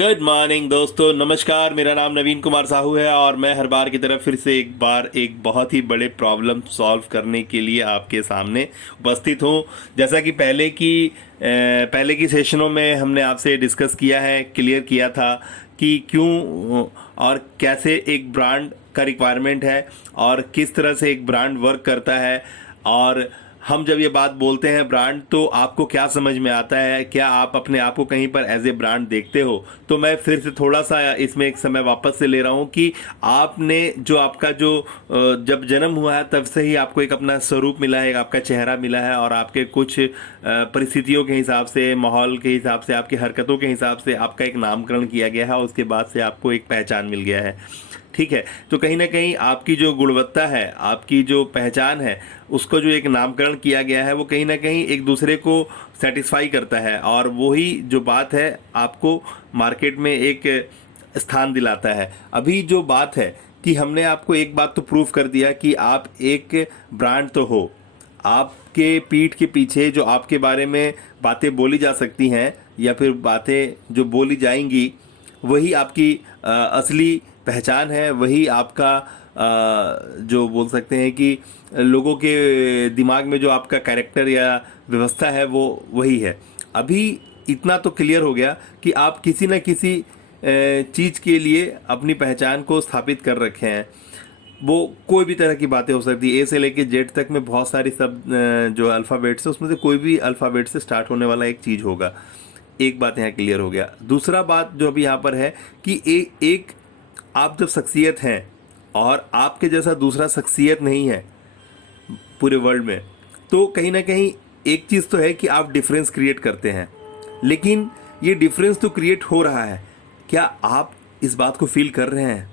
Good morning दोस्तों, नमस्कार। मेरा नाम नवीन कुमार साहू है और मैं हर बार की तरह फिर से एक बार एक बहुत ही बड़े प्रॉब्लम सॉल्व करने के लिए आपके सामने उपस्थित हूँ। जैसा कि पहले की सेशनों में हमने आपसे डिस्कस किया है, क्लियर किया था कि क्यों और कैसे एक ब्रांड का रिक्वायरमेंट है और किस तरह से एक ब्रांड वर्क करता है। और हम जब ये बात बोलते हैं ब्रांड, तो आपको क्या समझ में आता है? क्या आप अपने आप को कहीं पर एज ए ब्रांड देखते हो? तो मैं फिर से थोड़ा सा इसमें एक समय वापस से ले रहा हूँ कि आपने आपका जब जन्म हुआ है तब से ही आपको एक अपना स्वरूप मिला है, एक आपका चेहरा मिला है और आपके कुछ परिस्थितियों के हिसाब से, माहौल के हिसाब से, आपकी हरकतों के हिसाब से आपका एक नामकरण किया गया है और उसके बाद से आपको एक पहचान मिल गया है। ठीक है, तो कहीं ना कहीं आपकी जो गुणवत्ता है, आपकी जो पहचान है, उसको जो एक नामकरण किया गया है वो कहीं ना कहीं एक दूसरे को सेटिस्फाई करता है और वही जो बात है आपको मार्केट में एक स्थान दिलाता है। अभी जो बात है कि हमने आपको एक बात तो प्रूव कर दिया कि आप एक ब्रांड तो हो। आपके पीठ के पीछे जो आपके बारे में बातें बोली जा सकती हैं या फिर बातें जो बोली जाएंगी, वही आपकी असली पहचान है, वही आपका जो बोल सकते हैं कि लोगों के दिमाग में जो आपका कैरेक्टर या व्यवस्था है वो वही है। अभी इतना तो क्लियर हो गया कि आप किसी न किसी चीज़ के लिए अपनी पहचान को स्थापित कर रखे हैं। वो कोई भी तरह की बातें हो सकती है, ए से लेके जेड तक में बहुत सारी सब जो अल्फ़ाबेट्स है उसमें से कोई भी अल्फ़ाबेट से स्टार्ट होने वाला एक चीज़ होगा। एक बात यहाँ क्लियर हो गया। दूसरा बात जो अभी यहाँ पर है कि एक आप जब शख्सियत हैं और आपके जैसा दूसरा शख्सियत नहीं है पूरे वर्ल्ड में, तो कहीं ना कहीं एक चीज़ तो है कि आप डिफरेंस क्रिएट करते हैं, लेकिन ये डिफरेंस तो क्रिएट हो रहा है। क्या आप इस बात को फील कर रहे हैं?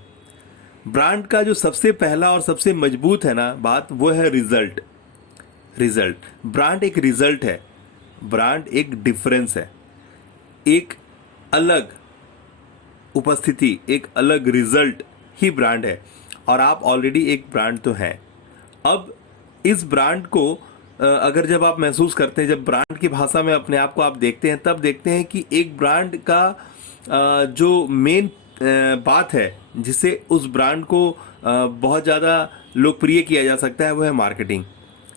ब्रांड का जो सबसे पहला और सबसे मजबूत है ना बात, वो है रिजल्ट। ब्रांड एक रिजल्ट है, ब्रांड एक डिफरेंस है, एक अलग उपस्थिति, एक अलग रिजल्ट ही ब्रांड है। और आप ऑलरेडी एक ब्रांड तो हैं। अब इस ब्रांड को अगर जब आप महसूस करते हैं, जब ब्रांड की भाषा में अपने आप को आप देखते हैं, तब देखते हैं कि एक ब्रांड का जो मेन बात है जिससे उस ब्रांड को बहुत ज़्यादा लोकप्रिय किया जा सकता है, वो है मार्केटिंग।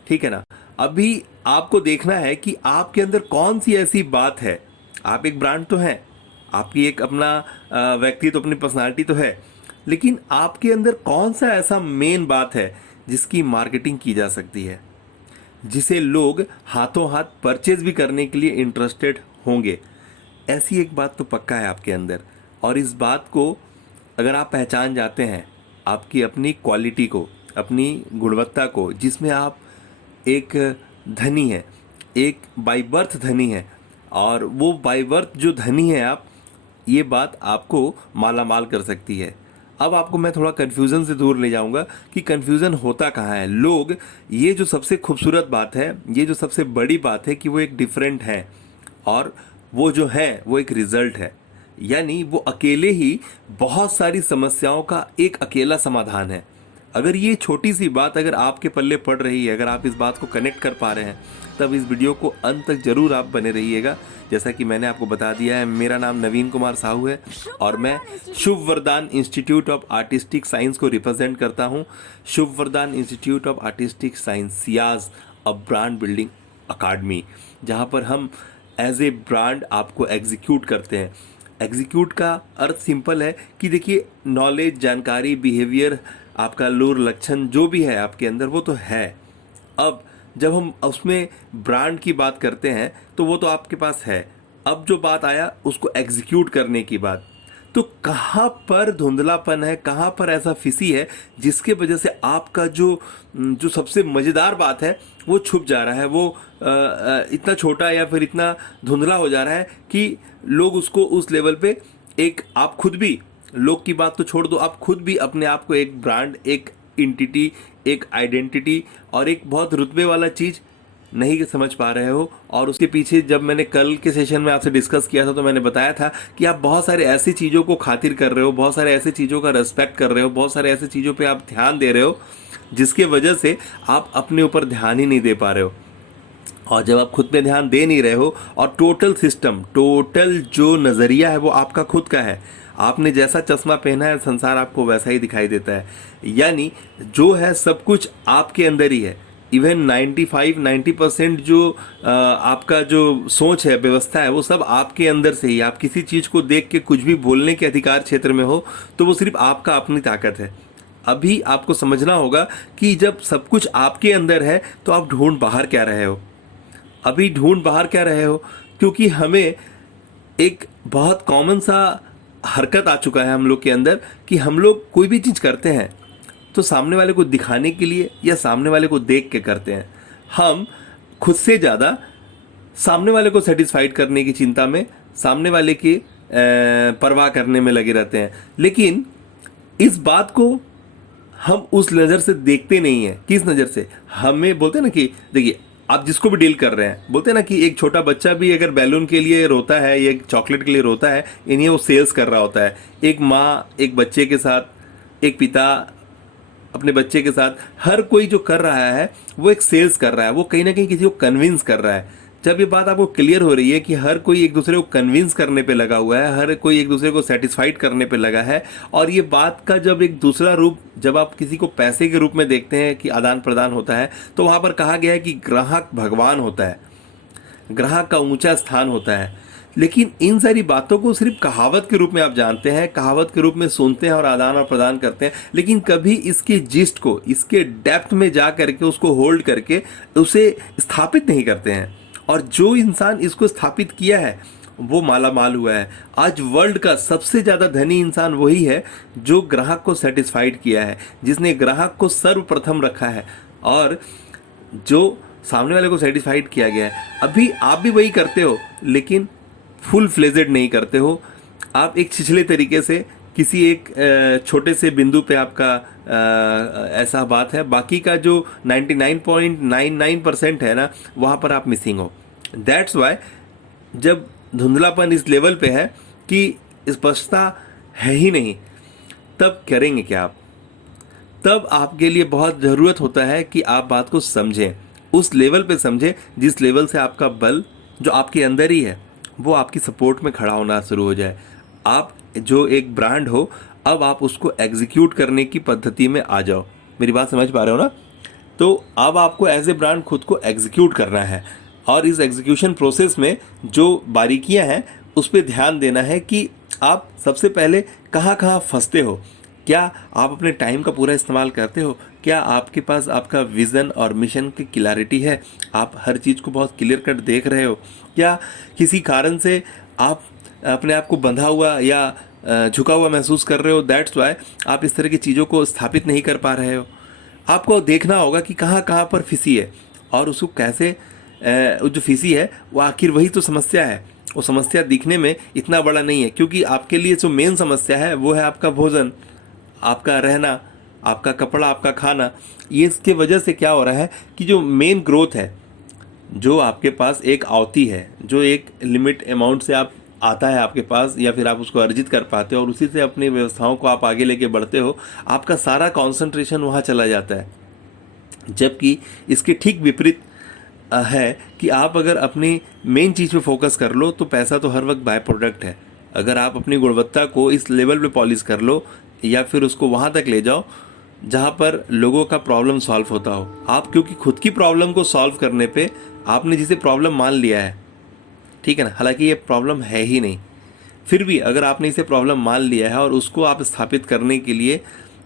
ठीक है ना? अभी आपको देखना है कि आपके अंदर कौन सी ऐसी बात है। आप एक ब्रांड तो हैं, आपकी एक अपना व्यक्तित्व, अपनी पर्सनालिटी तो है, लेकिन आपके अंदर कौन सा ऐसा मेन बात है जिसकी मार्केटिंग की जा सकती है, जिसे लोग हाथों हाथ परचेज भी करने के लिए इंटरेस्टेड होंगे। ऐसी एक बात तो पक्का है आपके अंदर। और इस बात को अगर आप पहचान जाते हैं, आपकी अपनी क्वालिटी को, अपनी गुणवत्ता को, जिसमें आप एक धनी है, एक बाय बर्थ धनी है, और वो बाय बर्थ जो धनी है आप, ये बात आपको माला माल कर सकती है। अब आपको मैं थोड़ा कन्फ्यूज़न से दूर ले जाऊंगा कि कन्फ्यूज़न होता कहाँ है। लोग, ये जो सबसे खूबसूरत बात है, ये जो सबसे बड़ी बात है कि वो एक डिफरेंट है और वो जो है वो एक रिजल्ट है। यानी वो अकेले ही बहुत सारी समस्याओं का एक अकेला समाधान है। अगर ये छोटी सी बात अगर आपके पल्ले पड़ रही है, अगर आप इस बात को कनेक्ट कर पा रहे हैं, तब इस वीडियो को अंत तक जरूर आप बने रहिएगा। जैसा कि मैंने आपको बता दिया है, मेरा नाम नवीन कुमार साहू है और मैं शुभ वरदान इंस्टीट्यूट ऑफ आर्टिस्टिक साइंस को रिप्रेजेंट करता हूँ। शुभ वरदान institute of artistic science, Ciaz, a brand building academy, जहाँ पर हम एज ए ब्रांड आपको एग्जीक्यूट करते हैं। एग्जीक्यूट का अर्थ सिंपल है कि देखिए, नॉलेज, जानकारी, बिहेवियर, आपका लूर लक्षण जो भी है आपके अंदर, वो तो है। अब जब हम उसमें ब्रांड की बात करते हैं तो वो तो आपके पास है। अब जो बात आया उसको एग्जीक्यूट करने की बात, तो कहाँ पर धुंधलापन है, कहाँ पर ऐसा फिसी है जिसके वजह से आपका जो सबसे मज़ेदार बात है वो छुप जा रहा है, वो इतना छोटा या फिर इतना धुंधला हो जा रहा है कि लोग उसको उस लेवल पे, एक आप खुद भी, लोग की बात तो छोड़ दो, आप खुद भी अपने आप को एक ब्रांड, एक इंटिटी, एक आइडेंटिटी और एक बहुत रुतबे वाला चीज़ नहीं समझ पा रहे हो। और उसके पीछे जब मैंने कल के सेशन में आपसे डिस्कस किया था तो मैंने बताया था कि आप बहुत सारे ऐसी चीज़ों को खातिर कर रहे हो, बहुत सारे ऐसी चीज़ों का रेस्पेक्ट कर रहे हो, बहुत सारे ऐसी चीज़ों पे आप ध्यान दे रहे हो जिसके वजह से आप अपने ऊपर ध्यान ही नहीं दे पा रहे हो। और जब आप खुद पे ध्यान दे नहीं रहे हो और टोटल सिस्टम, टोटल जो नज़रिया है वो आपका खुद का है, आपने जैसा चश्मा पहना है संसार आपको वैसा ही दिखाई देता है। यानी जो है सब कुछ आपके अंदर ही है। इवन 95-90% जो आपका जो सोच है, व्यवस्था है, वो सब आपके अंदर से ही। आप किसी चीज़ को देख के कुछ भी बोलने के अधिकार क्षेत्र में हो तो वो सिर्फ आपका अपनी ताकत है। अभी आपको समझना होगा कि जब सब कुछ आपके अंदर है तो आप ढूंढ बाहर क्या रहे हो। अभी ढूंढ बाहर क्या रहे हो, क्योंकि हमें एक बहुत कॉमन सा हरकत आ चुका है हम लोग के अंदर कि हम लोग कोई भी चीज़ करते हैं तो सामने वाले को दिखाने के लिए या सामने वाले को देख के करते हैं। हम खुद से ज़्यादा सामने वाले को सेटिस्फाइड करने की चिंता में, सामने वाले की परवाह करने में लगे रहते हैं। लेकिन इस बात को हम उस नज़र से देखते नहीं हैं। किस नज़र से? हमें बोलते हैं ना कि देखिए, आप जिसको भी डील कर रहे हैं, बोलते हैं ना कि एक छोटा बच्चा भी अगर बैलून के लिए रोता है या एक चॉकलेट के लिए रोता है, इन्हें वो सेल्स कर रहा होता है। एक माँ एक बच्चे के साथ, एक पिता अपने बच्चे के साथ, हर कोई जो कर रहा है वो एक सेल्स कर रहा है, वो कहीं ना कहीं किसी को कन्विंस कर रहा है। जब ये बात आपको क्लियर हो रही है कि हर कोई एक दूसरे को कन्विंस करने पे लगा हुआ है, हर कोई एक दूसरे को सेटिस्फाइड करने पे लगा है, और ये बात का जब एक दूसरा रूप, जब आप किसी को पैसे के रूप में देखते हैं कि आदान प्रदान होता है, तो वहाँ पर कहा गया है कि ग्राहक भगवान होता है, ग्राहक का ऊंचा स्थान होता है। लेकिन इन सारी बातों को सिर्फ कहावत के रूप में आप जानते हैं, कहावत के रूप में सुनते हैं और आदान और प्रदान करते हैं, लेकिन कभी इसके जिस्ट को, इसके डेप्थ में जा करके उसको होल्ड करके उसे स्थापित नहीं करते हैं। और जो इंसान इसको स्थापित किया है वो माला माल हुआ है। आज वर्ल्ड का सबसे ज़्यादा धनी इंसान वही है जो ग्राहक को सेटिस्फाइड किया है, जिसने ग्राहक को सर्वप्रथम रखा है और जो सामने वाले को सेटिस्फाइड किया गया है। अभी आप भी वही करते हो, लेकिन फुल फ्लेजेड नहीं करते हो। आप एक छिछले तरीके से किसी एक छोटे से बिंदु पे आपका ऐसा बात है, बाकी का जो 99.99% है ना, वहाँ पर आप मिसिंग हो। दैट्स वाई जब धुंधलापन इस लेवल पे है कि स्पष्टता है ही नहीं, तब करेंगे क्या आप? तब आपके लिए बहुत ज़रूरत होता है कि आप बात को समझें, उस लेवल पे समझें जिस लेवल से आपका बल जो आपके अंदर ही है वो आपकी सपोर्ट में खड़ा होना शुरू हो जाए। आप जो एक ब्रांड हो, अब आप उसको एग्जीक्यूट करने की पद्धति में आ जाओ। मेरी बात समझ पा रहे हो ना? तो अब आपको एज ए ब्रांड खुद को एग्जीक्यूट करना है, और इस एग्जीक्यूशन प्रोसेस में जो बारीकियां हैं उस पर ध्यान देना है कि आप सबसे पहले कहाँ कहाँ फंसते हो। क्या आप अपने टाइम का पूरा इस्तेमाल करते हो? क्या आपके पास आपका विज़न और मिशन की क्लैरिटी है? आप हर चीज़ को बहुत क्लियर कट देख रहे हो? क्या किसी कारण से आप अपने आप को बंधा हुआ या झुका हुआ महसूस कर रहे हो? दैट्स वाई आप इस तरह की चीज़ों को स्थापित नहीं कर पा रहे हो। आपको देखना होगा कि कहाँ कहाँ पर फिसी है और उसको कैसे जो फिसी है वो आखिर वही तो समस्या है। वो समस्या दिखने में इतना बड़ा नहीं है, क्योंकि आपके लिए जो मेन समस्या है वो है आपका भोजन, आपका रहना, आपका कपड़ा, आपका खाना। ये इसके वजह से क्या हो रहा है कि जो मेन ग्रोथ है, जो आपके पास एक आवती है, जो एक लिमिट अमाउंट से आप आता है आपके पास, या फिर आप उसको अर्जित कर पाते हो और उसी से अपनी व्यवस्थाओं को आप आगे लेके बढ़ते हो, आपका सारा कंसंट्रेशन वहाँ चला जाता है। जबकि इसके ठीक विपरीत है कि आप अगर अपनी मेन चीज़ पे फोकस कर लो तो पैसा तो हर वक्त बाय प्रोडक्ट है। अगर आप अपनी गुणवत्ता को इस लेवल पे पॉलिश कर लो या फिर उसको वहाँ तक ले जाओ जहाँ पर लोगों का प्रॉब्लम सॉल्व होता हो, आप क्योंकि खुद की प्रॉब्लम को सॉल्व करने पे आपने जिसे प्रॉब्लम मान लिया है, ठीक है ना, हालांकि ये प्रॉब्लम है ही नहीं, फिर भी अगर आपने इसे प्रॉब्लम मान लिया है और उसको आप स्थापित करने के लिए,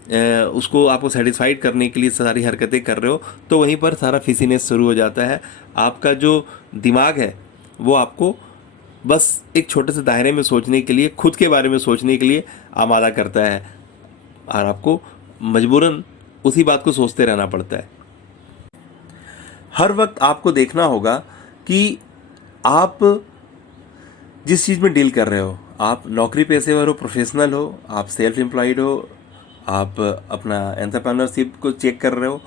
उसको आपको सेटिस्फाइड करने के लिए सारी हरकतें कर रहे हो, तो वहीं पर सारा फिसीनेस शुरू हो जाता है। आपका जो दिमाग है वो आपको बस एक छोटे से दायरे में सोचने के लिए, खुद के बारे में सोचने के लिए आमादा करता है, और आपको मजबूरन उसी बात को सोचते रहना पड़ता है। हर वक्त आपको देखना होगा कि आप जिस चीज़ में डील कर रहे हो, आप नौकरी पेशेवर हो, प्रोफेशनल हो, आप सेल्फ एम्प्लॉयड हो, आप अपना एंटरप्रेन्योरशिप को चेक कर रहे हो,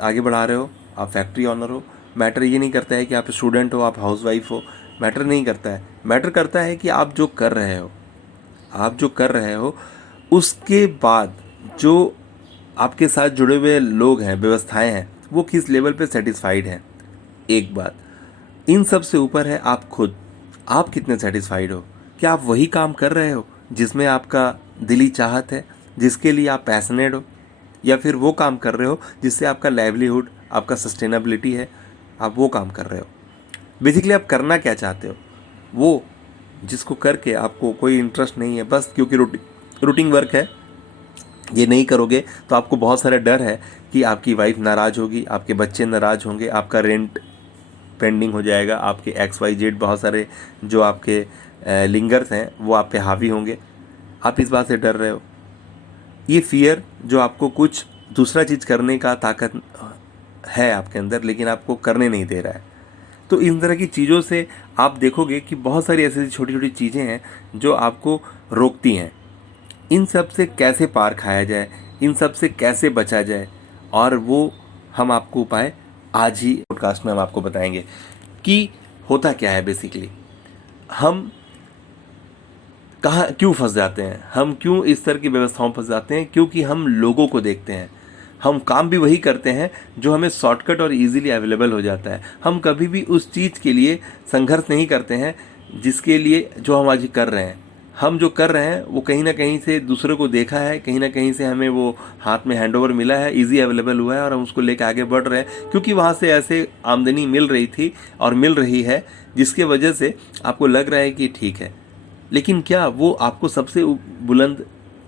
आगे बढ़ा रहे हो, आप फैक्ट्री ऑनर हो, मैटर ये नहीं करता है कि आप स्टूडेंट हो, आप हाउसवाइफ हो, मैटर नहीं करता है। मैटर करता है कि आप जो कर रहे हो, आप जो कर रहे हो उसके बाद जो आपके साथ जुड़े हुए लोग हैं, व्यवस्थाएं हैं, वो किस लेवल पे सेटिस्फाइड हैं। एक बात, इन सब से ऊपर है आप खुद। आप कितने सेटिस्फाइड हो? क्या आप वही काम कर रहे हो जिसमें आपका दिली चाहत है, जिसके लिए आप पैशनेट हो, या फिर वो काम कर रहे हो जिससे आपका लाइवलीहुड, आपका सस्टेनेबिलिटी है, आप वो काम कर रहे हो? बेसिकली आप करना क्या चाहते हो? वो जिसको करके आपको कोई इंटरेस्ट नहीं है, बस क्योंकि रूटीन वर्क है, ये नहीं करोगे तो आपको बहुत सारा डर है कि आपकी वाइफ नाराज़ होगी, आपके बच्चे नाराज़ होंगे, आपका रेंट पेंडिंग हो जाएगा, आपके XYZ बहुत सारे जो आपके लिंगर्स हैं वो आप पे हावी होंगे। आप इस बात से डर रहे हो। ये फियर जो आपको कुछ दूसरा चीज़ करने का ताकत है आपके अंदर, लेकिन आपको करने नहीं दे रहा है। तो इन तरह की चीज़ों से आप देखोगे कि बहुत सारी ऐसी छोटी छोटी चीज़ें हैं जो आपको रोकती हैं। इन सब से कैसे पार खाया जाए, इन सब से कैसे बचा जाए, और वो हम आपको उपाय आज ही पॉडकास्ट में हम आपको बताएंगे कि होता क्या है। बेसिकली हम कहाँ क्यों फंस जाते हैं, हम क्यों इस तरह की व्यवस्थाओं में फंस जाते हैं? क्योंकि हम लोगों को देखते हैं। हम काम भी वही करते हैं जो हमें शॉर्टकट और इजीली अवेलेबल हो जाता है। हम कभी भी उस चीज़ के लिए संघर्ष नहीं करते हैं जिसके लिए जो हम आज कर रहे हैं। हम जो कर रहे हैं वो कहीं ना कहीं से दूसरे को देखा है, कहीं ना कहीं से हमें वो हाथ में हैंडओवर मिला है, इजी अवेलेबल हुआ है, और हम उसको लेकर आगे बढ़ रहे हैं क्योंकि वहाँ से ऐसे आमदनी मिल रही थी और मिल रही है, जिसके वजह से आपको लग रहा है कि ठीक है। लेकिन क्या वो आपको सबसे बुलंद,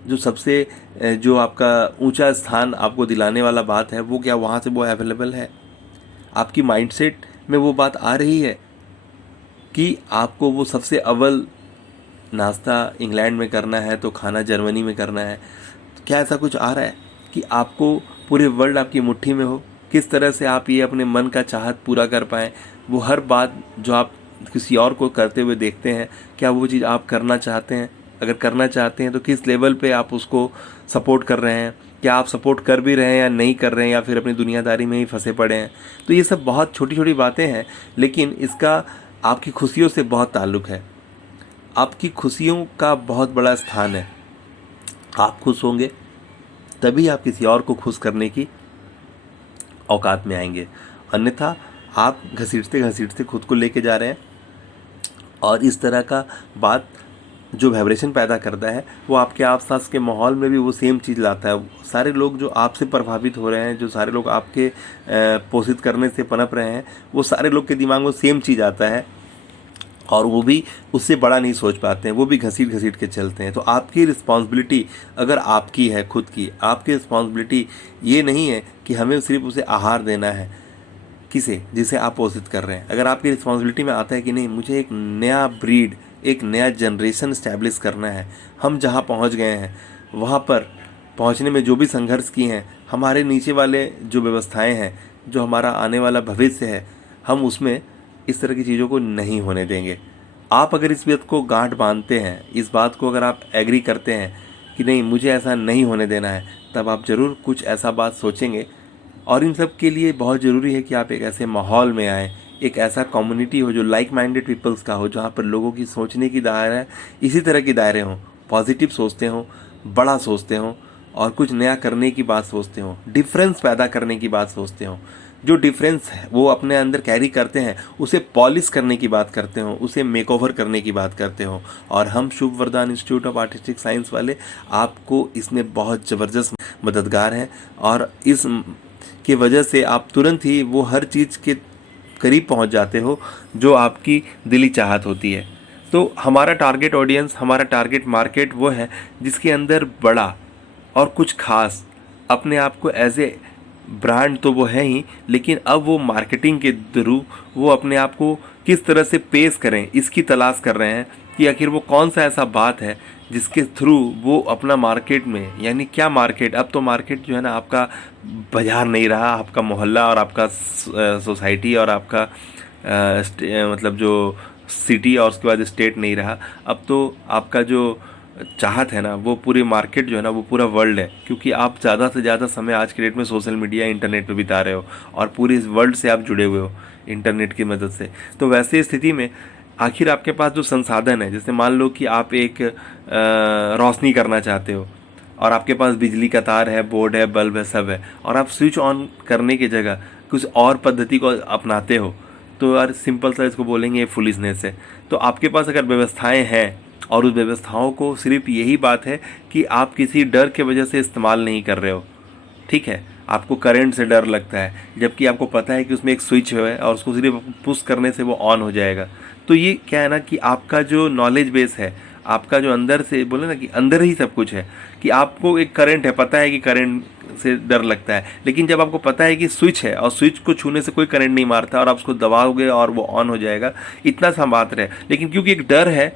जो सबसे जो आपका ऊंचा स्थान आपको दिलाने वाला बात है, वो क्या वहाँ से वो अवेलेबल है? आपकी माइंडसेट में वो बात आ रही है कि आपको वो सबसे अव्वल नाश्ता इंग्लैंड में करना है तो खाना जर्मनी में करना है? क्या ऐसा कुछ आ रहा है कि आपको पूरे वर्ल्ड आपकी मुट्ठी में हो? किस तरह से आप ये अपने मन का चाहत पूरा कर पाएँ? वो हर बात जो आप किसी और को करते हुए देखते हैं, क्या वो चीज़ आप करना चाहते हैं? अगर करना चाहते हैं तो किस लेवल पे आप उसको सपोर्ट कर रहे हैं? क्या आप सपोर्ट कर भी रहे हैं या नहीं कर रहे हैं, या फिर अपनी दुनियादारी में ही फंसे पड़े हैं? तो ये सब बहुत छोटी छोटी बातें हैं, लेकिन इसका आपकी खुशियों से बहुत ताल्लुक़ है। आपकी खुशियों का बहुत बड़ा स्थान है। आप खुश होंगे तभी आप किसी और को खुश करने की औकात में आएंगे, अन्यथा आप घसीटते घसीटते खुद को लेके जा रहे हैं। और इस तरह का बात जो वाइब्रेशन पैदा करता है वो आपके आसपास के माहौल में भी वो सेम चीज़ लाता है। सारे लोग जो आपसे प्रभावित हो रहे हैं, जो सारे लोग आपके पोषित करने से पनप रहे हैं, वो सारे लोग के दिमाग में सेम चीज़ आता है, और वो भी उससे बड़ा नहीं सोच पाते हैं, वो भी घसीट घसीट के चलते हैं। तो आपकी रिस्पॉन्सिबिलिटी अगर आपकी है खुद की, आपकी रिस्पॉन्सिबिलिटी ये नहीं है कि हमें सिर्फ उसे आहार देना है, किसे जिसे आप पोषित कर रहे हैं। अगर आपकी रिस्पॉन्सिबिलिटी में आता है कि नहीं, मुझे एक नया ब्रीड, एक नया जनरेशन इस्टेब्लिश करना है, हम जहाँ पहुँच गए हैं वहाँ पर पहुँचने में जो भी संघर्ष किए हैं, हमारे नीचे वाले जो व्यवस्थाएं हैं, जो हमारा आने वाला भविष्य है, हम उसमें इस तरह की चीज़ों को नहीं होने देंगे। आप अगर इस बात को गांठ बांधते हैं, इस बात को अगर आप एग्री करते हैं कि नहीं मुझे ऐसा नहीं होने देना है, तब आप ज़रूर कुछ ऐसा बात सोचेंगे। और इन सब के लिए बहुत ज़रूरी है कि आप एक ऐसे माहौल में आएँ, एक ऐसा कम्युनिटी हो जो लाइक माइंडेड पीपल्स का हो, जहाँ पर लोगों की सोचने की दायरा इसी तरह की दायरे हों, पॉजिटिव सोचते हों, बड़ा सोचते हों, और कुछ नया करने की बात सोचते हों, डिफरेंस पैदा करने की बात सोचते हों। जो डिफरेंस है वो अपने अंदर कैरी करते हैं, उसे पॉलिश करने की बात करते हो, उसे मेकओवर करने की बात करते हो। और हम शुभ वरदान इंस्टीट्यूट ऑफ आर्टिस्टिक साइंस वाले आपको इसमें बहुत ज़बरदस्त मददगार हैं, और इस की वजह से आप तुरंत ही वो हर चीज़ के करीब पहुंच जाते हो जो आपकी दिली चाहत होती है। तो हमारा टारगेट ऑडियंस, हमारा टारगेट मार्केट वो है जिसके अंदर बड़ा और कुछ खास, अपने आप को एज ए ब्रांड तो वो है ही, लेकिन अब वो मार्केटिंग के थ्रू वो अपने आप को किस तरह से पेश करें, इसकी तलाश कर रहे हैं कि आखिर वो कौन सा ऐसा बात है जिसके थ्रू वो अपना मार्केट में, यानी क्या मार्केट, अब तो मार्केट जो है ना आपका बाजार नहीं रहा, आपका मोहल्ला और आपका सोसाइटी और आपका मतलब जो सिटी और उसके बाद स्टेट नहीं रहा। अब तो आपका जो चाहत है ना वो पूरी मार्केट जो है ना वो पूरा वर्ल्ड है, क्योंकि आप ज़्यादा से ज़्यादा समय आज के डेट में सोशल मीडिया इंटरनेट पे बिता रहे हो और पूरी इस वर्ल्ड से आप जुड़े हुए हो इंटरनेट की मदद से। तो वैसे स्थिति में आखिर आपके पास जो संसाधन है, जैसे मान लो कि आप एक रोशनी करना चाहते हो और आपके पास बिजली का तार है, बोर्ड है, बल्ब है, सब है, और आप स्विच ऑन करने की जगह कुछ और पद्धति को अपनाते हो, तो यार सिंपल सा इसको बोलेंगे ये फुलिशनेस है। तो आपके पास अगर व्यवस्थाएं हैं और उस व्यवस्थाओं को सिर्फ यही बात है कि आप किसी डर के वजह से इस्तेमाल नहीं कर रहे हो, ठीक है, आपको करंट से डर लगता है जबकि आपको पता है कि उसमें एक स्विच है और उसको सिर्फ पुश करने से वो ऑन हो जाएगा। तो ये क्या है ना कि आपका जो नॉलेज बेस है, आपका जो अंदर से बोले ना कि अंदर ही सब कुछ है, कि आपको एक करंट है, पता है कि करंट से डर लगता है, लेकिन जब आपको पता है कि स्विच है और स्विच को छूने से कोई करंट नहीं मारता और आप उसको दबाओगे और वो ऑन हो जाएगा, इतना सा बात है। लेकिन क्योंकि एक डर है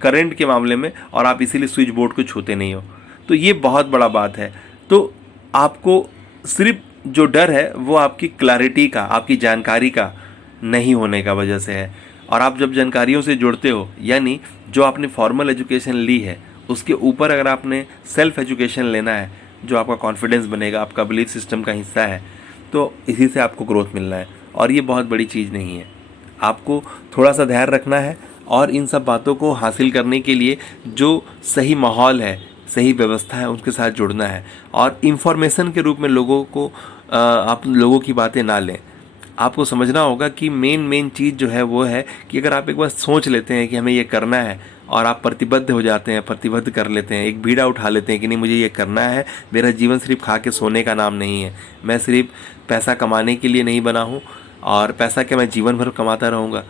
करंट के मामले में और आप इसीलिए स्विच बोर्ड को छूते नहीं हो, तो ये बहुत बड़ा बात है। तो आपको सिर्फ जो डर है वो आपकी क्लैरिटी का, आपकी जानकारी का नहीं होने का वजह से है। और आप जब जानकारियों से जुड़ते हो, यानी जो आपने फॉर्मल एजुकेशन ली है उसके ऊपर अगर आपने सेल्फ एजुकेशन लेना है, जो आपका कॉन्फिडेंस बनेगा, आपका बिलीफ सिस्टम का हिस्सा है, तो इसी से आपको ग्रोथ मिलना है। और ये बहुत बड़ी चीज़ नहीं है, आपको थोड़ा सा धैर्य रखना है और इन सब बातों को हासिल करने के लिए जो सही माहौल है, सही व्यवस्था है, उनके साथ जुड़ना है। और इन्फॉर्मेशन के रूप में लोगों को आप लोगों की बातें ना लें। आपको समझना होगा कि मेन चीज़ जो है वो है कि अगर आप एक बार सोच लेते हैं कि हमें ये करना है और आप प्रतिबद्ध हो जाते हैं, प्रतिबद्ध कर लेते हैं, एक बीड़ा उठा लेते हैं कि नहीं मुझे ये करना है, मेरा जीवन सिर्फ खा के सोने का नाम नहीं है, मैं सिर्फ पैसा कमाने के लिए नहीं बना हूँ और पैसा क्या मैं जीवन भर कमाता रहूँगा।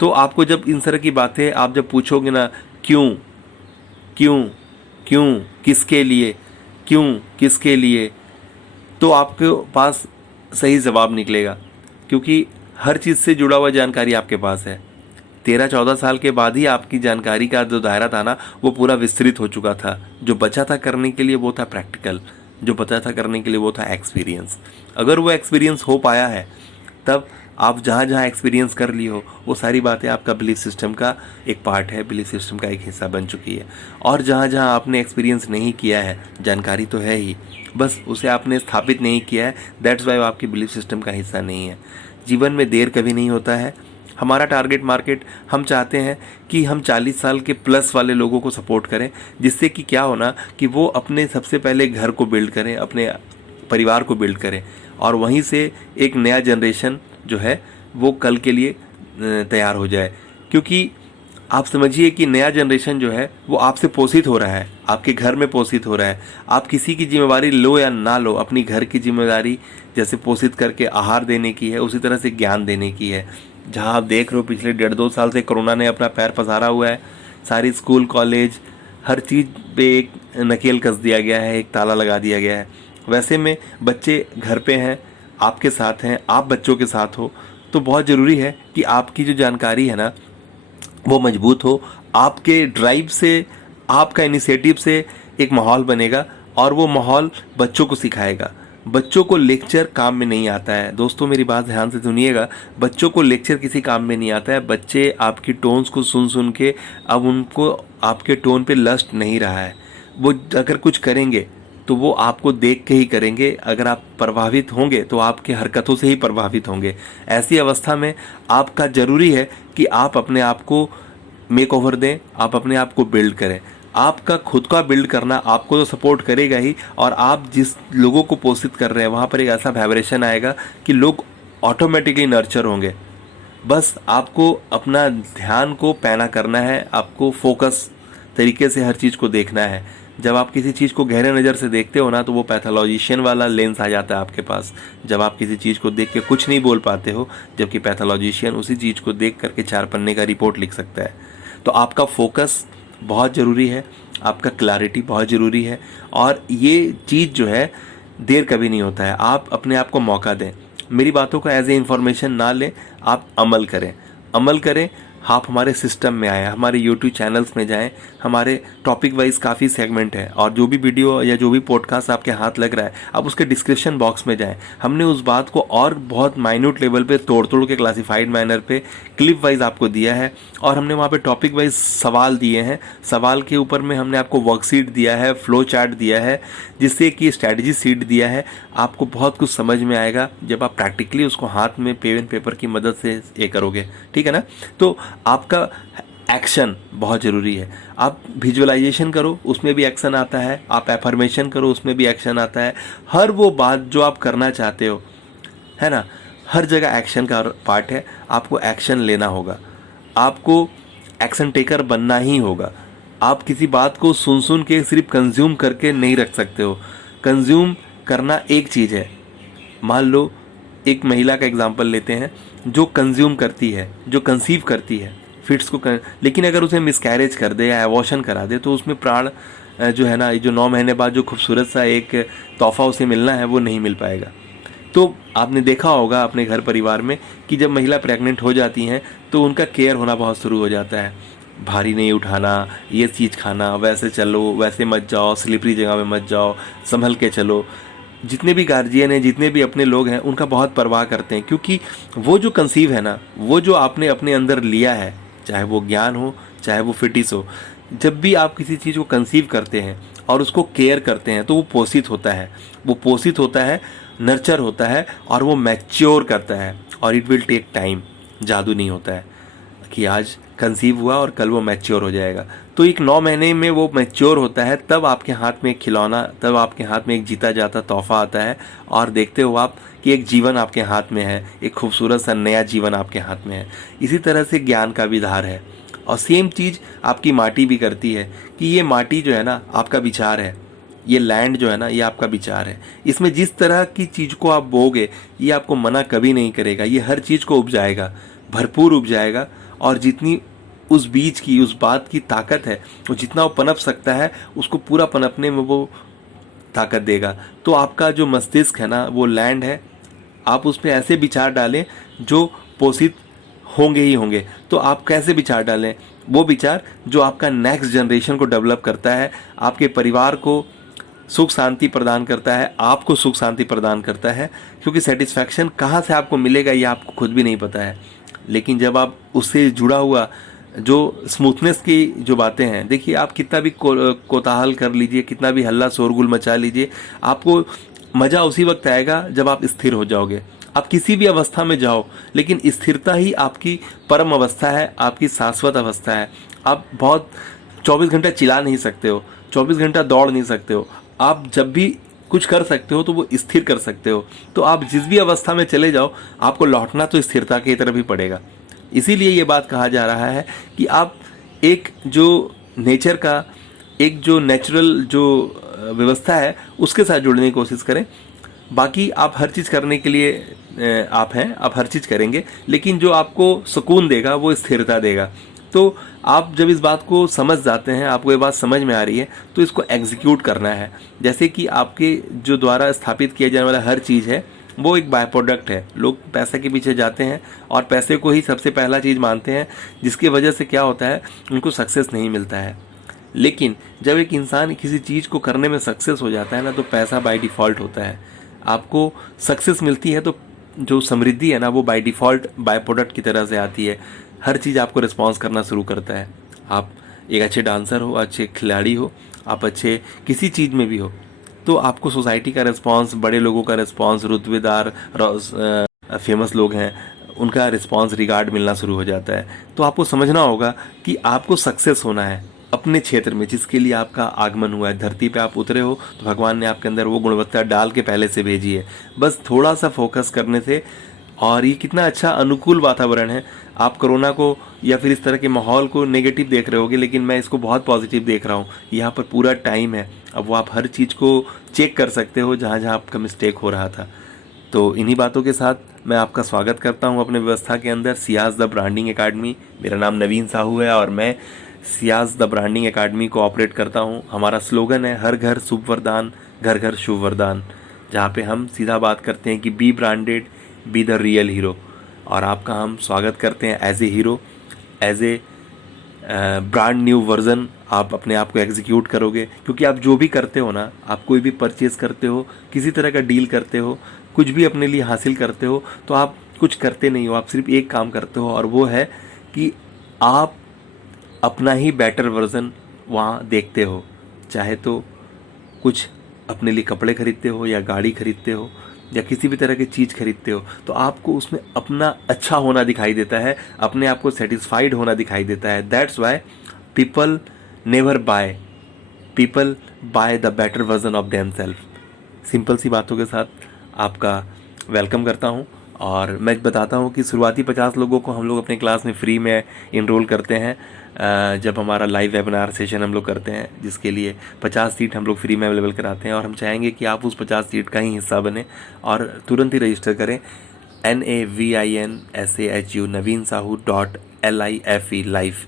तो आपको जब इन तरह की बातें आप जब पूछोगे ना, क्यों क्यों क्यों, किसके लिए, क्यों किसके लिए, तो आपके पास सही जवाब निकलेगा, क्योंकि हर चीज़ से जुड़ा हुआ जानकारी आपके पास है। 13-14 साल के बाद ही आपकी जानकारी का जो दायरा था ना वो पूरा विस्तृत हो चुका था। जो बचा था करने के लिए वो था प्रैक्टिकल, जो बचा था करने के लिए वो था एक्सपीरियंस। अगर वो एक्सपीरियंस हो पाया है तब आप जहाँ जहाँ एक्सपीरियंस कर ली हो वो सारी बातें आपका बिलीफ सिस्टम का एक पार्ट है, बिलीफ सिस्टम का एक हिस्सा बन चुकी है। और जहाँ जहाँ आपने एक्सपीरियंस नहीं किया है, जानकारी तो है ही, बस उसे आपने स्थापित नहीं किया है, दैट्स वाई आपकी बिलीफ सिस्टम का हिस्सा नहीं है। जीवन में देर कभी नहीं होता है। हमारा टारगेट मार्केट, हम चाहते हैं कि हम 40 साल के प्लस वाले लोगों को सपोर्ट करें, जिससे कि क्या होना कि वो अपने सबसे पहले घर को बिल्ड करें, अपने परिवार को बिल्ड करें और वहीं से एक नया जनरेशन जो है वो कल के लिए तैयार हो जाए। क्योंकि आप समझिए कि नया जनरेशन जो है वो आपसे पोषित हो रहा है, आपके घर में पोषित हो रहा है। आप किसी की जिम्मेवारी लो या ना लो, अपनी घर की जिम्मेदारी जैसे पोषित करके आहार देने की है, उसी तरह से ज्ञान देने की है। जहां आप देख रहे हो पिछले 1.5-2 साल से कोरोना ने अपना पैर पसारा हुआ है, सारी स्कूल कॉलेज हर चीज़ पे एक नकेल कस दिया गया है, एक ताला लगा दिया गया है। वैसे में बच्चे घर पे हैं, आपके साथ हैं, आप बच्चों के साथ हो, तो बहुत ज़रूरी है कि आपकी जो जानकारी है ना वो मजबूत हो। आपके ड्राइव से, आपका इनिशिएटिव से एक माहौल बनेगा और वो माहौल बच्चों को सिखाएगा। बच्चों को लेक्चर काम में नहीं आता है। दोस्तों मेरी बात ध्यान से सुनिएगा, बच्चों को लेक्चर किसी काम में नहीं आता है। बच्चे आपकी टोन्स को सुन सुन के अब उनको आपके टोन पे लस्ट नहीं रहा है। वो अगर कुछ करेंगे तो वो आपको देख के ही करेंगे। अगर आप प्रभावित होंगे तो आपके हरकतों से ही प्रभावित होंगे। ऐसी अवस्था में आपका ज़रूरी है कि आप अपने आप को मेक ओवर दें, आप अपने आप को बिल्ड करें। आपका खुद का बिल्ड करना आपको तो सपोर्ट करेगा ही, और आप जिस लोगों को पोषित कर रहे हैं वहाँ पर एक ऐसा वाइब्रेशन आएगा कि लोग ऑटोमेटिकली नर्चर होंगे। बस आपको अपना ध्यान को पैना करना है, आपको फोकस तरीके से हर चीज़ को देखना है। जब आप किसी चीज़ को गहरे नज़र से देखते हो ना तो वो पैथोलॉजिशियन वाला लेंस आ जाता है आपके पास। जब आप किसी चीज़ को देख के कुछ नहीं बोल पाते हो, जबकि पैथोलॉजिशियन उसी चीज़ को देख करके 4 पन्ने का रिपोर्ट लिख सकता है। तो आपका फोकस बहुत ज़रूरी है, आपका क्लैरिटी बहुत ज़रूरी है, और ये चीज़ जो है देर कभी नहीं होता है। आप अपने आप को मौका दें, मेरी बातों को एज ए इन्फॉर्मेशन ना लें, आप अमल करें, अमल करें। आप हमारे सिस्टम में आएँ, हमारे यूट्यूब चैनल्स में जाएं, हमारे टॉपिक वाइज काफ़ी सेगमेंट है, और जो भी वीडियो या जो भी पॉडकास्ट आपके हाथ लग रहा है आप उसके डिस्क्रिप्शन बॉक्स में जाएं। हमने उस बात को और बहुत माइन्यूट लेवल पे तोड़ तोड़ के क्लासिफाइड मैनर पे क्लिप वाइज आपको दिया है, और हमने वहाँ पे टॉपिक वाइज सवाल दिए हैं। सवाल के ऊपर में हमने आपको वर्कशीट दिया है, फ्लो चार्ट दिया है, जिससे कि स्ट्रैटेजी सीट दिया है। आपको बहुत कुछ समझ में आएगा जब आप प्रैक्टिकली उसको हाथ में पेन पेपर की मदद से ये करोगे, ठीक है ना। तो आपका एक्शन बहुत ज़रूरी है। आप विजुअलाइजेशन करो, उसमें भी एक्शन आता है। आप एफर्मेशन करो, उसमें भी एक्शन आता है। हर वो बात जो आप करना चाहते हो, है ना, हर जगह एक्शन का पार्ट है, आपको एक्शन लेना होगा, आपको एक्शन टेकर बनना ही होगा। आप किसी बात को सुन सुन के सिर्फ कंज्यूम करके नहीं रख सकते हो। कंज्यूम करना एक चीज़ है। मान लो एक महिला का एग्जांपल लेते हैं जो कंज्यूम करती है, जो कंसीव करती है फिट्स को लेकिन अगर उसे मिसकैरेज कर दे या एबॉर्शन करा दे तो उसमें प्राण जो है ना, जो 9 महीने बाद जो खूबसूरत सा एक तोहफा उसे मिलना है वो नहीं मिल पाएगा। तो आपने देखा होगा अपने घर परिवार में कि जब महिला प्रेग्नेंट हो जाती हैं तो उनका केयर होना बहुत शुरू हो जाता है। भारी नहीं उठाना, ये चीज़ खाना, वैसे चलो, वैसे मत जाओ, स्लिपरी जगह में मत जाओ, संभल के चलो। जितने भी गार्जियन हैं, जितने भी अपने लोग हैं, उनका बहुत परवाह करते हैं, क्योंकि वो जो कंसीव है ना, वो जो आपने अपने अंदर लिया है, चाहे वो ज्ञान हो चाहे वो फिटिस हो, जब भी आप किसी चीज़ को कंसीव करते हैं और उसको केयर करते हैं तो वो पोषित होता है, वो पोषित होता है, नर्चर होता है और वो मैच्योर करता है। और इट विल टेक टाइम। जादू नहीं होता है कि आज कंसीव हुआ और कल वो मैच्योर हो जाएगा। तो एक 9 महीने में वो मैच्योर होता है, तब आपके हाथ में एक खिलौना, तब आपके हाथ में एक जीता जाता तोहफा आता है और देखते हो आप कि एक जीवन आपके हाथ में है, एक खूबसूरत सा नया जीवन आपके हाथ में है। इसी तरह से ज्ञान का भी धार है। और सेम चीज़ आपकी माटी भी करती है कि ये माटी जो है ना आपका विचार है, ये लैंड जो है ना ये आपका विचार है। इसमें जिस तरह की चीज़ को आप बोगे ये आपको मना कभी नहीं करेगा, ये हर चीज़ को उपजाएगा, भरपूर उपजाएगा। और जितनी उस बीज की, उस बात की ताकत है, वो जितना वो पनप सकता है उसको पूरा पनपने में वो ताकत देगा। तो आपका जो मस्तिष्क है ना वो लैंड है, आप उस पर ऐसे विचार डालें जो पोषित होंगे ही होंगे। तो आप कैसे विचार डालें? वो विचार जो आपका नेक्स्ट जनरेशन को डेवलप करता है, आपके परिवार को सुख शांति प्रदान करता है, आपको सुख शांति प्रदान करता है। क्योंकि सेटिस्फैक्शन कहाँ से आपको मिलेगा ये आपको खुद भी नहीं पता है, लेकिन जब आप उससे जुड़ा हुआ जो स्मूथनेस की जो बातें हैं, देखिए आप कितना भी कोताहल कर लीजिए, कितना भी हल्ला शोरगुल मचा लीजिए, आपको मज़ा उसी वक्त आएगा जब आप स्थिर हो जाओगे। आप किसी भी अवस्था में जाओ, लेकिन स्थिरता ही आपकी परम अवस्था है, आपकी शाश्वत अवस्था है। आप बहुत 24 घंटा चिल्ला नहीं सकते हो, 24 घंटा दौड़ नहीं सकते हो। आप जब भी कुछ कर सकते हो तो वो स्थिर कर सकते हो। तो आप जिस भी अवस्था में चले जाओ, आपको लौटना तो स्थिरता की तरफ ही पड़ेगा। इसीलिए ये बात कहा जा रहा है कि आप एक जो नेचर का, एक जो नेचुरल जो व्यवस्था है उसके साथ जुड़ने की कोशिश करें। बाकी आप हर चीज़ करने के लिए आप हैं, आप हर चीज़ करेंगे, लेकिन जो आपको सुकून देगा वो स्थिरता देगा। तो आप जब इस बात को समझ जाते हैं, आपको ये बात समझ में आ रही है, तो इसको एग्जीक्यूट करना है। जैसे कि आपके जो द्वारा स्थापित किया जाने वाला हर चीज़ है वो एक बाय प्रोडक्ट है। लोग पैसे के पीछे जाते हैं और पैसे को ही सबसे पहला चीज़ मानते हैं, जिसकी वजह से क्या होता है, उनको सक्सेस नहीं मिलता है। लेकिन जब एक इंसान किसी चीज़ को करने में सक्सेस हो जाता है ना, तो पैसा बाय डिफ़ॉल्ट होता है। आपको सक्सेस मिलती है तो जो समृद्धि है ना वो बाय डिफ़ॉल्ट बाय प्रोडक्ट की तरह से आती है। हर चीज़ आपको रिस्पॉन्स करना शुरू करता है। आप एक अच्छे डांसर हो, अच्छे खिलाड़ी हो, आप अच्छे किसी चीज़ में भी हो, तो आपको सोसाइटी का रिस्पॉन्स, बड़े लोगों का रिस्पॉन्स, रुतबेदार फेमस लोग हैं उनका रिस्पॉन्स, रिगार्ड मिलना शुरू हो जाता है। तो आपको समझना होगा कि आपको सक्सेस होना है अपने क्षेत्र में जिसके लिए आपका आगमन हुआ है। धरती पे आप उतरे हो तो भगवान ने आपके अंदर वो गुणवत्ता डाल के पहले से भेजी है। बस थोड़ा सा फोकस करने से, और ये कितना अच्छा अनुकूल वातावरण है। आप कोरोना को या फिर इस तरह के माहौल को नेगेटिव देख रहे होगे, लेकिन मैं इसको बहुत पॉजिटिव देख रहा हूँ। यहाँ पर पूरा टाइम है, अब वो आप हर चीज़ को चेक कर सकते हो जहाँ जहाँ आपका मिस्टेक हो रहा था। तो इन्हीं बातों के साथ मैं आपका स्वागत करता हूँ अपने व्यवस्था के अंदर, सियाज द ब्रांडिंग एकेडमी। मेरा नाम नवीन साहू है और मैं सियाज द ब्रांडिंग एकेडमी को ऑपरेट करता हूँ। हमारा स्लोगन है हर घर शुभ वरदान, घर घर शुभ वरदान, जहाँ पे हम सीधा बात करते हैं कि be branded, be the real hero. और आपका हम स्वागत करते हैं as a hero, as a brand new version. आप अपने आप को एग्जीक्यूट करोगे, क्योंकि आप जो भी करते हो ना, आप कोई भी परचेज़ करते हो, किसी तरह का डील करते हो, कुछ भी अपने लिए हासिल करते हो, तो आप कुछ करते नहीं हो, आप सिर्फ एक काम करते हो, और वो है कि आप अपना ही बेटर वर्जन वहाँ देखते हो। चाहे तो कुछ अपने लिए कपड़े खरीदते हो या गाड़ी खरीदते हो या किसी भी तरह की चीज़ खरीदते हो, तो आपको उसमें अपना अच्छा होना दिखाई देता है, अपने आप को सेटिस्फाइड होना दिखाई देता है। That's why people never buy, people buy the better version of them self. Simple सी बातों के साथ आपका वेलकम करता हूँ और मैं बताता हूँ कि शुरुआती 50 लोगों को हम लोग अपने क्लास में फ्री में इनरोल करते हैं जब हमारा लाइव वेबिनार सेशन हम लोग करते हैं, जिसके लिए 50 सीट हम लोग फ्री में अवेलेबल कराते हैं। और हम चाहेंगे कि आप उस 50 सीट का ही हिस्सा बने और तुरंत ही रजिस्टर करें NAVINSAHU NaveenSahu.LIFE लाइफ,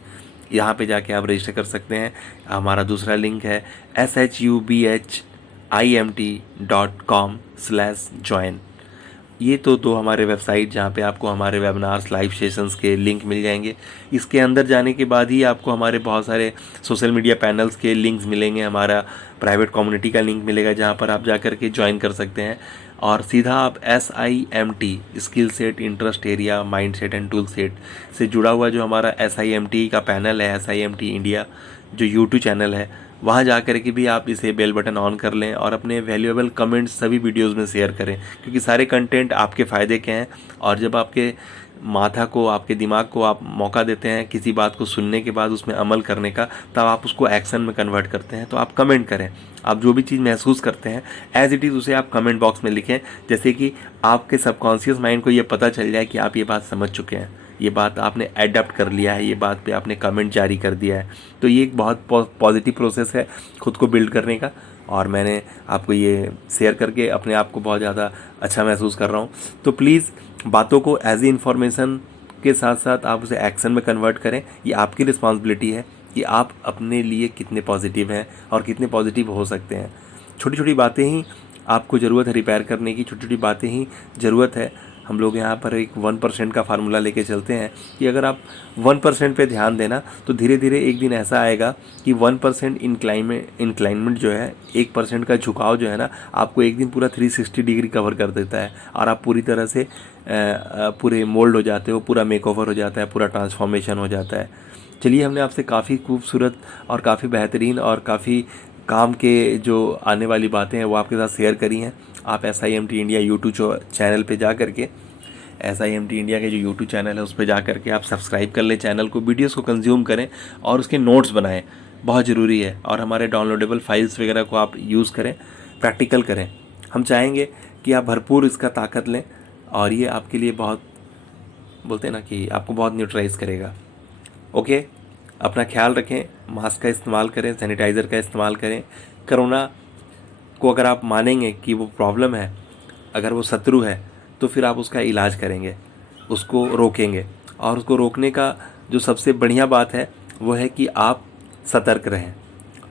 यहाँ पे जाके आप रजिस्टर कर सकते हैं। हमारा दूसरा लिंक है shubhimt.com/join। ये तो दो हमारे वेबसाइट जहाँ पे आपको हमारे वेबिनार्स लाइव सेशंस के लिंक मिल जाएंगे। इसके अंदर जाने के बाद ही आपको हमारे बहुत सारे सोशल मीडिया पैनल्स के लिंक्स मिलेंगे, हमारा प्राइवेट कम्युनिटी का लिंक मिलेगा जहाँ पर आप जा कर के ज्वाइन कर सकते हैं। और सीधा आप SIMT skill set, interest area, mind set and tool set से जुड़ा हुआ जो हमारा SIMT का पैनल है, SIMT इंडिया जो YouTube चैनल है, वहाँ जा कर के भी आप इसे बेल बटन ऑन कर लें और अपने वैल्यूएबल कमेंट्स सभी वीडियोस में शेयर करें, क्योंकि सारे कंटेंट आपके फ़ायदे के हैं। और जब आपके माथा को, आपके दिमाग को आप मौका देते हैं किसी बात को सुनने के बाद उसमें अमल करने का, तब आप उसको एक्शन में कन्वर्ट करते हैं। तो आप कमेंट करें, आप जो भी चीज़ महसूस करते हैं एज इट इज़ उसे आप कमेंट बॉक्स में लिखें, जैसे कि आपके सबकॉन्शियस माइंड को ये पता चल जाए कि आप ये बात समझ चुके हैं, ये बात आपने एडप्ट कर लिया है, ये बात पे आपने कमेंट जारी कर दिया है। तो ये एक बहुत पॉजिटिव प्रोसेस है खुद को बिल्ड करने का, और मैंने आपको ये शेयर करके अपने आप को बहुत ज़्यादा अच्छा महसूस कर रहा हूँ। तो प्लीज़ बातों को एज ए इन्फॉर्मेशन के साथ साथ आप उसे एक्शन में कन्वर्ट करें। ये आपकी रिस्पॉन्सिबिलिटी है कि आप अपने लिए कितने पॉजिटिव हैं और कितने पॉजिटिव हो सकते हैं। छोटी छोटी बातें ही आपको ज़रूरत है रिपेयर करने की, छोटी छोटी बातें ही ज़रूरत है। हम लोग यहाँ पर एक 1% का फार्मूला लेके चलते हैं कि अगर आप 1% पे ध्यान देना तो धीरे धीरे एक दिन ऐसा आएगा कि 1% इंक्लाइनमेंट जो है, 1% का झुकाव जो है ना, आपको एक दिन पूरा 360 डिग्री कवर कर देता है और आप पूरी तरह से पूरे मोल्ड हो जाते हो, पूरा मेकओवर हो जाता है, पूरा ट्रांसफॉर्मेशन हो जाता है। चलिए, हमने आपसे काफ़ी खूबसूरत और काफ़ी बेहतरीन और काफ़ी काम के जो आने वाली बातें हैं वो आपके साथ शेयर करी हैं। आप SIMT इंडिया यूट्यूब चैनल पे जा करके, SIMT इंडिया के जो यूट्यूब चैनल है उस पर जा करके आप सब्सक्राइब कर लें चैनल को, वीडियोस को कंज्यूम करें और उसके नोट्स बनाएं, बहुत ज़रूरी है। और हमारे डाउनलोडेबल फाइल्स वगैरह को आप यूज़ करें, प्रैक्टिकल करें। हम चाहेंगे कि आप भरपूर इसका ताकत लें और ये आपके लिए बहुत, बोलते हैं ना कि आपको बहुत न्यूट्रलाइज करेगा। ओके, अपना ख्याल रखें, मास्क का इस्तेमाल करें, सैनिटाइज़र का इस्तेमाल करें। कोरोना को अगर आप मानेंगे कि वो प्रॉब्लम है, अगर वो शत्रु है, तो फिर आप उसका इलाज करेंगे, उसको रोकेंगे। और उसको रोकने का जो सबसे बढ़िया बात है वो है कि आप सतर्क रहें,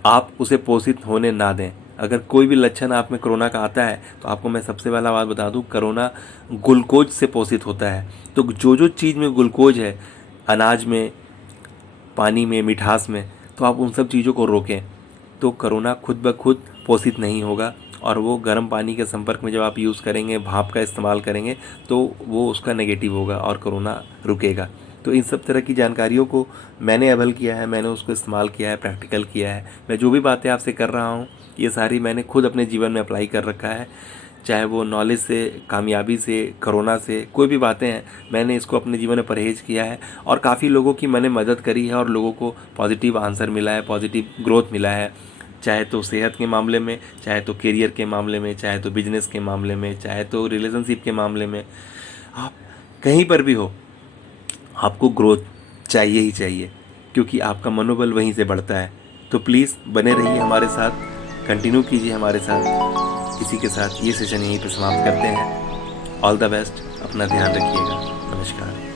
आप उसे पोषित होने ना दें। अगर कोई भी लक्षण आप में कोरोना का आता है तो आपको मैं सबसे पहला बात बता दूं, कोरोना ग्लूकोज से पोषित होता है। तो जो चीज़ में ग्लूकोज है, अनाज में, पानी में, मिठास में, तो आप उन सब चीज़ों को रोकें, तो कोरोना खुद ब खुद पोषित नहीं होगा। और वो गर्म पानी के संपर्क में जब आप यूज़ करेंगे, भाप का इस्तेमाल करेंगे, तो वो उसका नेगेटिव होगा और कोरोना रुकेगा। तो इन सब तरह की जानकारियों को मैंने अमल किया है, मैंने उसको इस्तेमाल किया है, प्रैक्टिकल किया है। मैं जो भी बातें आपसे कर रहा हूँ ये सारी मैंने खुद अपने जीवन में अप्लाई कर रखा है, चाहे वो नॉलेज से, कामयाबी से, कोरोना से, कोई भी बातें हैं, मैंने इसको अपने जीवन में परहेज किया है और काफ़ी लोगों की मैंने मदद करी है और लोगों को पॉजिटिव आंसर मिला है, पॉजिटिव ग्रोथ मिला है, चाहे तो सेहत के मामले में, चाहे तो करियर के मामले में, चाहे तो बिजनेस के मामले में, चाहे तो रिलेशनशिप के मामले में। आप कहीं पर भी हो, आपको ग्रोथ चाहिए ही चाहिए, क्योंकि आपका मनोबल वहीं से बढ़ता है। तो प्लीज़ बने रहिए हमारे साथ, कंटिन्यू कीजिए हमारे साथ। इसी के साथ ये सेशन यहीं पर समाप्त करते हैं। ऑल द बेस्ट, अपना ध्यान रखिएगा। नमस्कार।